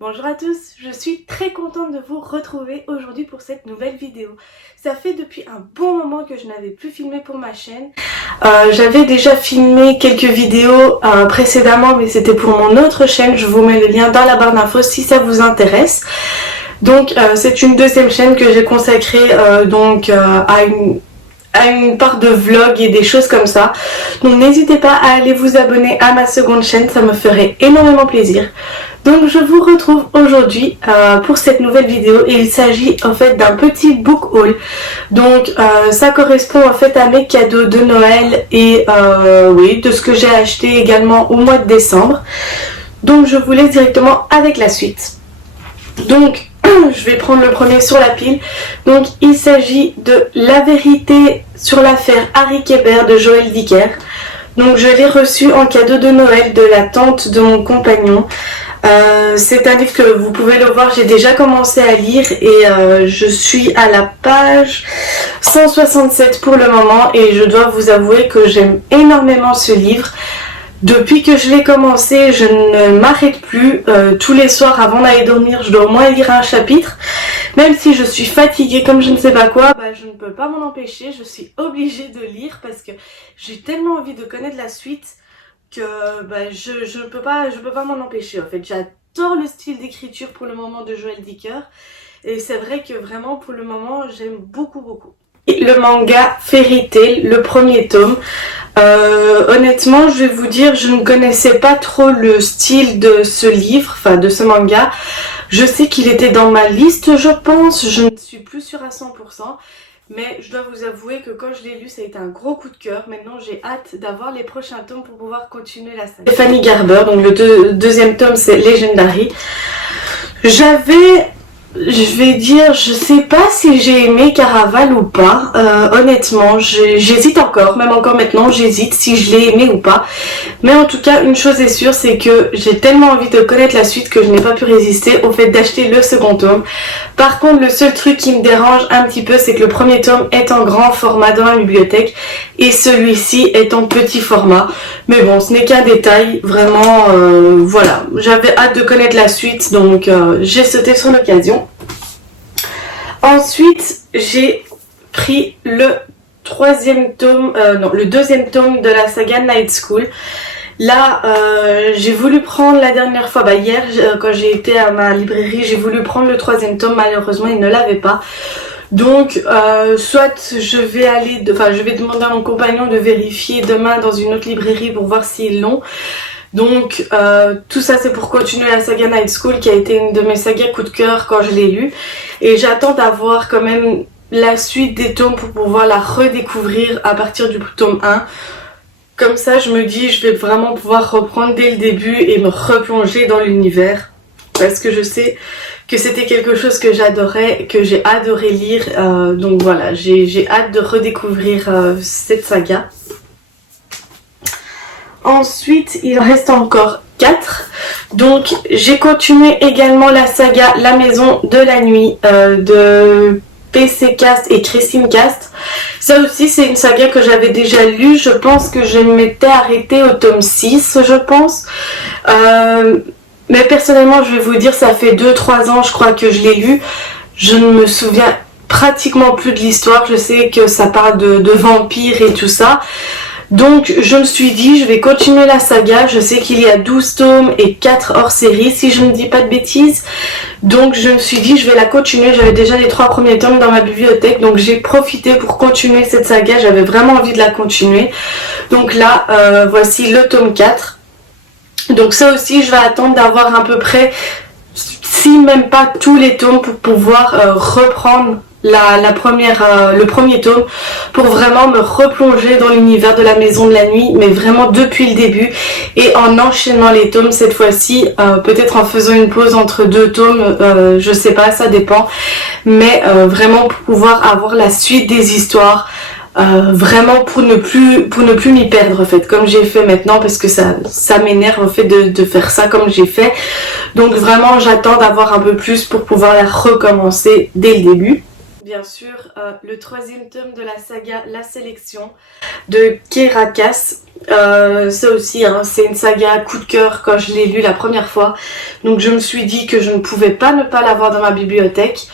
Bonjour à tous, je suis très contente de vous retrouver aujourd'hui pour cette nouvelle vidéo. Ça fait depuis un bon moment que je n'avais plus filmé pour ma chaîne. J'avais déjà filmé quelques vidéos précédemment, mais c'était pour mon autre chaîne. Je vous mets le lien dans la barre d'infos si ça vous intéresse. Donc c'est une deuxième chaîne que j'ai consacrée à une part de vlog et des choses comme ça. Donc n'hésitez pas à aller vous abonner à ma seconde chaîne, ça me ferait énormément plaisir. Donc je vous retrouve aujourd'hui pour cette nouvelle vidéo et il s'agit en fait d'un petit book haul. Donc ça correspond en fait à mes cadeaux de Noël et oui, de ce que j'ai acheté également au mois de décembre. Donc je vous laisse directement avec la suite. Donc je vais prendre le premier sur la pile. Donc il s'agit de La vérité sur l'affaire Harry Kéber de Joël Dicker. Donc je l'ai reçu en cadeau de Noël de la tante de mon compagnon. C'est un livre que vous pouvez le voir, j'ai déjà commencé à lire et je suis à la page 167 pour le moment et je dois vous avouer que j'aime énormément ce livre. Depuis que je l'ai commencé, je ne m'arrête plus. Tous les soirs avant d'aller dormir, je dois au moins lire un chapitre. Même si je suis fatiguée comme je ne sais pas quoi, je ne peux pas m'en empêcher. Je suis obligée de lire parce que j'ai tellement envie de connaître la suite que je peux pas m'en empêcher. En fait, j'adore le style d'écriture pour le moment de Joël Dicker. Et c'est vrai que vraiment pour le moment, j'aime beaucoup. Le manga Fairy Tail, le premier tome. Honnêtement, je vais vous dire, je ne connaissais pas trop le style de ce livre, enfin de ce manga. Je sais qu'il était dans ma liste, je pense, je ne suis plus sûre à 100%. Mais je dois vous avouer que quand je l'ai lu, ça a été un gros coup de cœur. Maintenant, j'ai hâte d'avoir les prochains tomes pour pouvoir continuer la saga. Fanny Garber, donc le deuxième tome, c'est Legendary. Je vais dire, je sais pas si j'ai aimé Caraval ou pas. Honnêtement, j'hésite encore, même encore maintenant, j'hésite si je l'ai aimé ou pas. Mais en tout cas, une chose est sûre, c'est que j'ai tellement envie de connaître la suite que je n'ai pas pu résister au fait d'acheter le second tome. Par contre, le seul truc qui me dérange un petit peu, c'est que le premier tome est en grand format dans la bibliothèque et celui-ci est en petit format. Mais bon, ce n'est qu'un détail, vraiment, voilà. J'avais hâte de connaître la suite, donc j'ai sauté sur l'occasion. Ensuite, j'ai pris le deuxième tome de la saga Night School. Là, j'ai voulu prendre la dernière fois, hier, quand j'ai été à ma librairie, j'ai voulu prendre le troisième tome, malheureusement, il ne l'avait pas. Donc, soit je vais demander à mon compagnon de vérifier demain dans une autre librairie pour voir s'ils l'ont. Donc tout ça c'est pour continuer la saga Night School qui a été une de mes sagas coup de cœur quand je l'ai lu. Et j'attends d'avoir quand même la suite des tomes pour pouvoir la redécouvrir à partir du tome 1. Comme ça je me dis je vais vraiment pouvoir reprendre dès le début et me replonger dans l'univers. Parce que je sais que c'était quelque chose que j'adorais, que j'ai adoré lire. Donc voilà, j'ai hâte de redécouvrir cette saga. Ensuite, il reste encore 4. Donc, j'ai continué également la saga La Maison de la Nuit de PC Cast et Christine Cast. Ça aussi, c'est une saga que j'avais déjà lue. Je pense que je m'étais arrêtée au tome 6, je pense. Mais personnellement, je vais vous dire, ça fait 2-3 ans, je crois que je l'ai lu. Je ne me souviens pratiquement plus de l'histoire. Je sais que ça parle de vampires et tout ça. Donc je me suis dit je vais continuer la saga, je sais qu'il y a 12 tomes et 4 hors-série si je ne dis pas de bêtises. Donc je me suis dit je vais la continuer, j'avais déjà les 3 premiers tomes dans ma bibliothèque donc j'ai profité pour continuer cette saga, j'avais vraiment envie de la continuer. Donc là voici le tome 4. Donc ça aussi je vais attendre d'avoir à peu près, si même pas tous les tomes pour pouvoir reprendre le premier tome pour vraiment me replonger dans l'univers de la Maison de la Nuit, mais vraiment depuis le début et en enchaînant les tomes cette fois-ci, peut-être en faisant une pause entre 2 tomes, je sais pas, ça dépend, mais vraiment pour pouvoir avoir la suite des histoires. Vraiment pour ne plus m'y perdre en fait comme j'ai fait maintenant parce que ça m'énerve en fait de faire ça comme j'ai fait. Donc vraiment j'attends d'avoir un peu plus pour pouvoir la recommencer dès le début. bien sûr le 3e tome de la saga La Sélection de Kerakas. Ça aussi, hein, c'est une saga coup de cœur quand je l'ai lu la première fois. Donc je me suis dit que je ne pouvais pas ne pas l'avoir dans ma bibliothèque.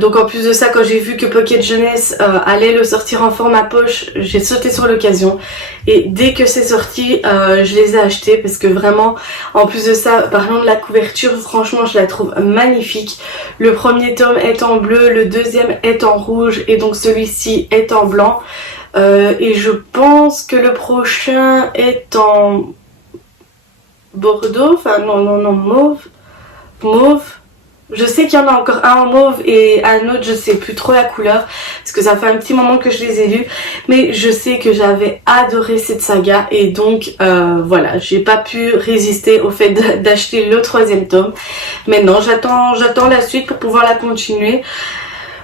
Donc en plus de ça, quand j'ai vu que Pocket Jeunesse allait le sortir en format poche, j'ai sauté sur l'occasion et dès que c'est sorti, je les ai achetés parce que vraiment, en plus de ça, parlant de la couverture, franchement je la trouve magnifique. Le premier tome est en bleu, le deuxième est en rouge et donc celui-ci est en blanc. Et je pense que le prochain est en bordeaux, enfin non, mauve. Je sais qu'il y en a encore un en mauve et un autre, je sais plus trop la couleur parce que ça fait un petit moment que je les ai lus, mais je sais que j'avais adoré cette saga et donc voilà, j'ai pas pu résister au fait d'acheter le 3e tome. Maintenant, j'attends la suite pour pouvoir la continuer.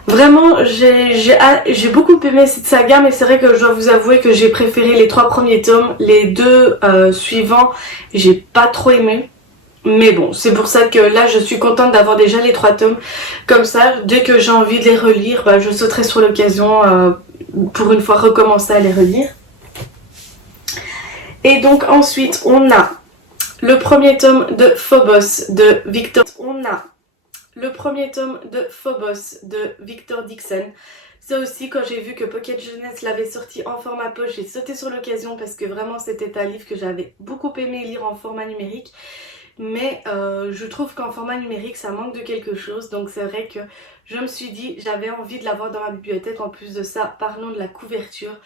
Vraiment, j'ai beaucoup aimé cette saga, mais c'est vrai que je dois vous avouer que j'ai préféré les 3 premiers tomes. Les 2 suivants, j'ai pas trop aimé. Mais bon, c'est pour ça que là, je suis contente d'avoir déjà les 3 tomes. Comme ça, dès que j'ai envie de les relire, bah, je sauterai sur l'occasion pour une fois recommencer à les relire. Et donc ensuite, on a le premier tome de Phobos de Victor. Le premier tome de Phobos de Victor Dixon. Ça aussi, quand j'ai vu que Pocket Jeunesse l'avait sorti en format poche, j'ai sauté sur l'occasion parce que vraiment c'était un livre que j'avais beaucoup aimé lire en format numérique. Mais je trouve qu'en format numérique ça manque de quelque chose, donc c'est vrai que je me suis dit j'avais envie de l'avoir dans ma bibliothèque. En plus de ça, parlons de la couverture,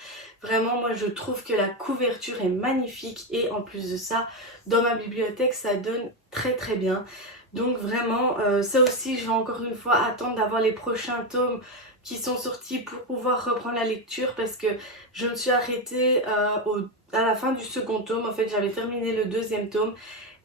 vraiment moi je trouve que la couverture est magnifique et en plus de ça dans ma bibliothèque ça donne très bien. Donc vraiment ça aussi je vais encore une fois attendre d'avoir les prochains tomes qui sont sortis pour pouvoir reprendre la lecture parce que je me suis arrêtée à la fin du 2e tome. En fait j'avais terminé le 2e tome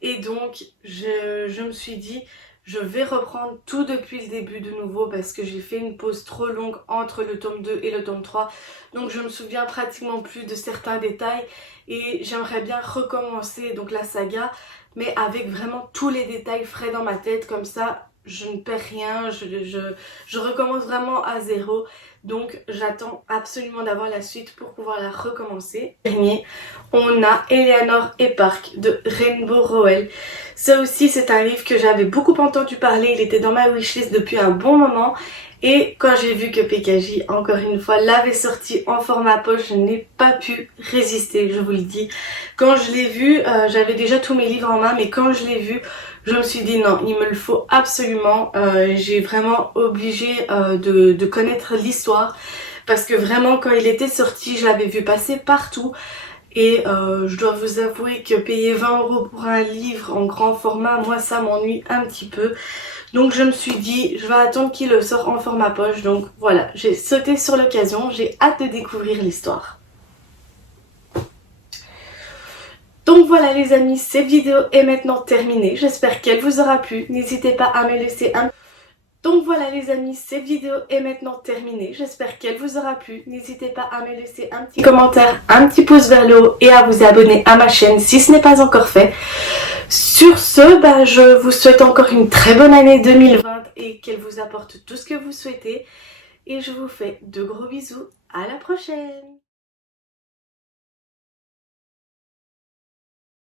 et donc je me suis dit je vais reprendre tout depuis le début de nouveau parce que j'ai fait une pause trop longue entre le tome 2 et le tome 3. Donc je me souviens pratiquement plus de certains détails et j'aimerais bien recommencer donc la saga mais avec vraiment tous les détails frais dans ma tête, comme ça je ne perds rien, je recommence vraiment à zéro. Donc j'attends absolument d'avoir la suite pour pouvoir la recommencer. Dernier, on a Eleanor et Park de Rainbow Rowell. Ça aussi c'est un livre que j'avais beaucoup entendu parler, il était dans ma wishlist depuis un bon moment. Et quand j'ai vu que PKJ, encore une fois, l'avait sorti en format poche, je n'ai pas pu résister, je vous le dis. Quand je l'ai vu, j'avais déjà tous mes livres en main, mais quand je l'ai vu, je me suis dit non, il me le faut absolument. J'ai vraiment obligé de connaître l'histoire, parce que vraiment quand il était sorti, je l'avais vu passer partout. Et je dois vous avouer que payer 20 € pour un livre en grand format, moi ça m'ennuie un petit peu. Donc je me suis dit, je vais attendre qu'il le sorte en format poche. Donc voilà, j'ai sauté sur l'occasion, j'ai hâte de découvrir l'histoire. Donc voilà les amis, cette vidéo est maintenant terminée. J'espère qu'elle vous aura plu. N'hésitez pas à me laisser un... Donc voilà les amis, cette vidéo est maintenant terminée. J'espère qu'elle vous aura plu. N'hésitez pas à me laisser un petit commentaire, un petit pouce vers le haut et à vous abonner à ma chaîne si ce n'est pas encore fait. Sur ce, je vous souhaite encore une très bonne année 2020 et qu'elle vous apporte tout ce que vous souhaitez. Et je vous fais de gros bisous. À la prochaine!